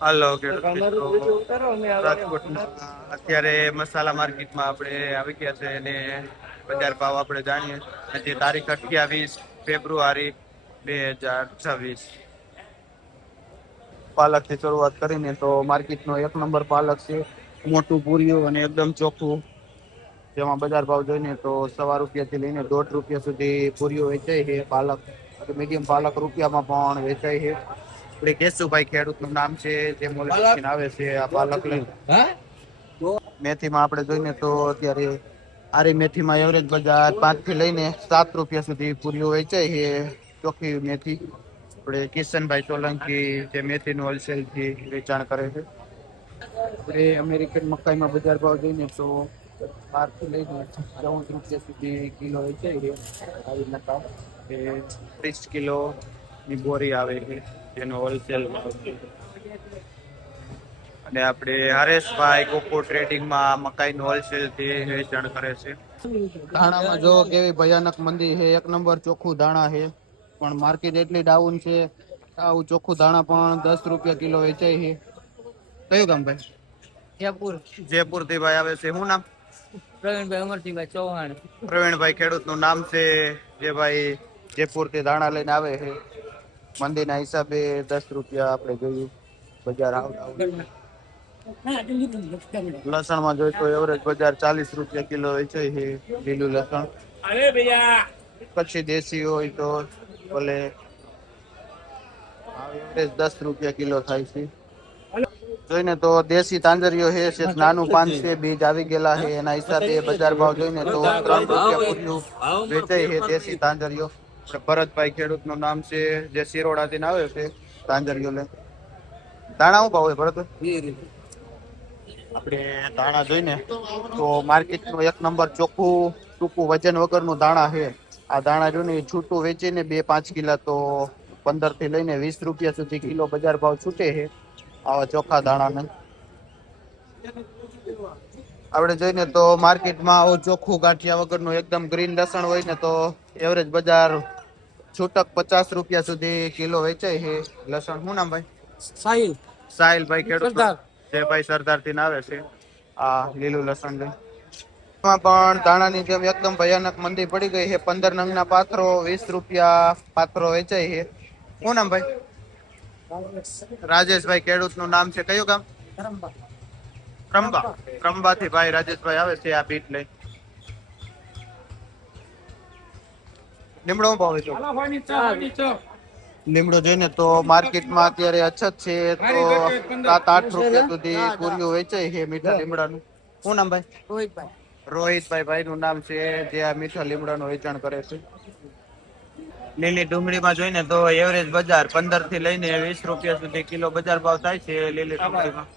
હાલો રાજકોટમાં અત્યારે મસાલા માર્કેટમાં આપણે આવી ગયા છે અને બજાર ભાવ આપણે જાણીએ. આજે તારીખ 28 ફેબ્રુઆરી 2026. પાલક થી શરૂઆત કરીને તો માર્કેટ નો 1 નંબર પાલક છે. મોટું પૂર્યું અને એકદમ ચોખ્ખું. જેમાં બજાર ભાવ જોઈને તો ₹1.25 થી લઈને ₹1.5 સુધી પૂરીઓ વેચાય છે. પાલક મીડિયમ પાલક રૂપિયામાં પણ વેચાય છે. આપણે કેશુભાઈ ખેડૂત નું નામ છે, જે મોલથી આવે છે આ પાલક લઈ. મેથીમાં આપણે જોઈને તો અત્યારે આરી મેથીમાં એવરેજ બજાર 5 થી લઈને ₹7 સુધી પૂરીઓ વેચાય છે. ચોખ્ખી મેથી આપણે કિશનભાઈ સોલંકી જે મેથી નું હોલસેલ થી વેચાણ કરે છે. આપણે અમેરિકન મકાઈમાં બજાર ભાવ જોઈએ તો 12 થી લઈને ₹14 સુધી કિલો વેચાય છે. આવી મકાઈ એ 30 કિલો ની બોરી આવે છે, જેનો હોલસેલ ભાવ છે. અને આપણે હરેશભાઈ કોકો ટ્રેડિંગમાં મકાઈનું હોલસેલ થી વેચાણ કરે છે. ધાણામાં જો કેવી ભયાનક મંદી છે. 1 નંબર ચોખ્ખું ધાણા છે, પણ માર્કેટ એટલી ડાઉન છે. આવું ચોખ્ખું ધાણા પણ ₹10 કિલો વેચાય છે. કયું ગામ ભાઈ? જયપુર થી ભાઈ આવે છે. શું નામ? પ્રવીણભાઈ અમરસિંહભાઈ ચૌહાણ. પ્રવીણભાઈ ખેડૂત નું નામ છે, જે ભાઈ જયપુર થી ધાણા લઈને આવે છે. મંદી ના હિસાબે ₹10 આપણે જોયું બજાર લસણ માં જોઈ તો એવરેજ બજાર ₹40 કિલો વેચાય છે. લીલું લસણ પછી દેશી હોય તો ભલે એવરેજ ₹10 કિલો થાય છે. જોઈને તો દેશી તાંજરીઓ છે, નાનું પાન છે, બીજ આવી ગયેલા છે. એના હિસાબે બજાર ભાવ જોઈને તો ₹3 પૂર્યું વેચાય છે. દેશી તાંજરીઓ ભરતભાઈ ખેડૂત નું નામ છે, જે શિરોડા થી આવે છે. તાંજરીઓ લે ધાણા શું ભાવ હોય ભરતભાઈ? આપણે ધાણા જોઈને તો માર્કેટ નું 1 નંબર ચોખ્ખું ટૂંકું વજન વગર નું ધાણા છે. આ ધાણા જો ને છૂટું વેચીને 2-5 કિલા તો 15 થી લઈને ₹20 સુધી કિલો બજાર ભાવ છૂટે છે. આવા ચોખા ધાણાને આપડે જોઈને તો માર્કેટમાં આવું ચોખ્ખું ગાંઠિયા વગરનું એકદમ ગ્રીન લસણ હોય ને તો એવરેજ બજાર છૂટક ₹50 સુધી કિલો વેચાય છે. લસણ શું નામ ભાઈ? સાહિલભાઈ ખેડૂત જે ભાઈ સરદાર થી આવે છે. આ લીલું લસણ પણ ધાણાની જેમ એકદમ ભયાનક મંદી પડી ગઈ છે. 15 નંગના પાથરો ₹20 પાથરો વેચાય છે. શું નામ ભાઈ? રાજેશભાઈ ખેડૂત નું નામ છે. કયું ગામ? ત્રંબા થી ભાઈ રાજેશભાઈ આવે છે. આ બીટ લઈ લીમડો ભાવ લીમડો જોઈને તો માર્કેટમાં અત્યારે અછત છે, તો ₹7-8 સુધી પૂરીઓ વેચાય છે. મીઠા લીમડાનું શું નામ ભાઈ? રોહિતભાઈ ભાઈ નું નામ છે, જે આ મીઠા લીમડાનું વેચાણ કરે છે. લીલી ડુંગળીમાં જોઈને તો એવરેજ બજાર 15 થી લઈને ₹20 સુધી કિલો બજાર ભાવ થાય છે. લીલી ડુંગળીમાં